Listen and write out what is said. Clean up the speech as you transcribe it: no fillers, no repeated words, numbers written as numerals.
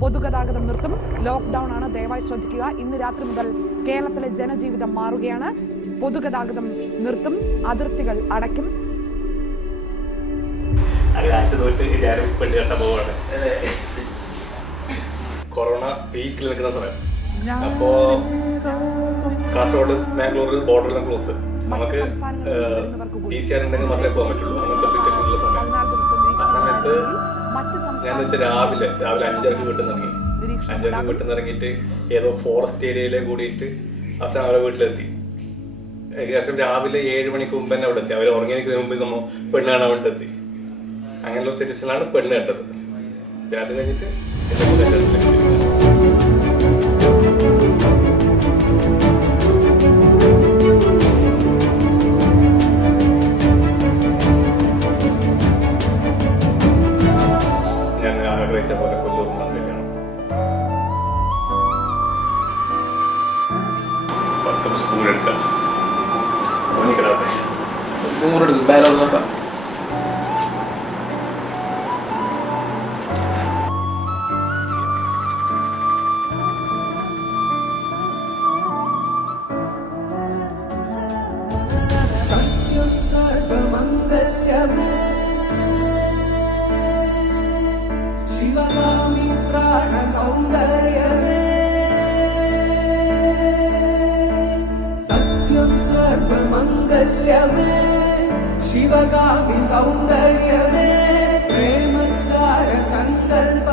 പൊതുഗതാഗതം നിർത്തും. ലോക്ക്ഡൌൺ ആണ്, ദയവായി ശ്രദ്ധിക്കുക. ഇന്ന് രാത്രി മുതൽ കേരളത്തിലെ ജനജീവിതം മാറുകയാണ്. പൊതുഗതാഗതം നിർത്തും, അതിർത്തികൾ അടയ്ക്കും. കൊറോണ പീക്കിൽ നിൽക്കുന്ന സമയം, അപ്പോ കാസർഗോഡ് ബാംഗ്ലൂർ ബോർഡറെല്ലാം ക്ലോസ്. നമുക്ക് PCR ഉണ്ടെങ്കിൽ മാത്രമേ പോകാൻ പറ്റുള്ളൂ. അങ്ങനത്തെ സിറ്റുവേഷനുള്ള സമയം. ആ സമയത്ത് ഞാൻ വെച്ചാൽ രാവിലെ 5:30 വീട്ടിൽ ഇറങ്ങിയിട്ട് ഏതോ ഫോറസ്റ്റ് ഏരിയയിലെ കൂടിയിട്ട് അവസാനം അവരെ വീട്ടിലെത്തി. ഏകദേശം രാവിലെ 7 മണിക്ക് മുമ്പ് തന്നെ അവിടെ എത്തി. അവർ ഉറങ്ങിയിരിക്കുന്നതിന് മുമ്പ് നമ്മൾ പെണ്ണ് കാണാൻ വേണ്ടി എത്തി. അങ്ങനെയുള്ള സിറ്റുവേഷനിലാണ് പെണ്ണ് കേട്ടത്. അത് കഴിഞ്ഞിട്ട് ഞാൻ ആഗ്രഹിച്ച പോലെ കൊല്ലൂർ കല്യാണം 10 സ്കൂൾ എടുത്ത സർവമംഗല്യമേ ശിവഗാമി പ്രാണ സൗന്ദര്യമേ സത്യം സർവമംഗല്യമേ ശിവഗാമി സൗന്ദര്യമേ പ്രേമസാര സങ്കൽപ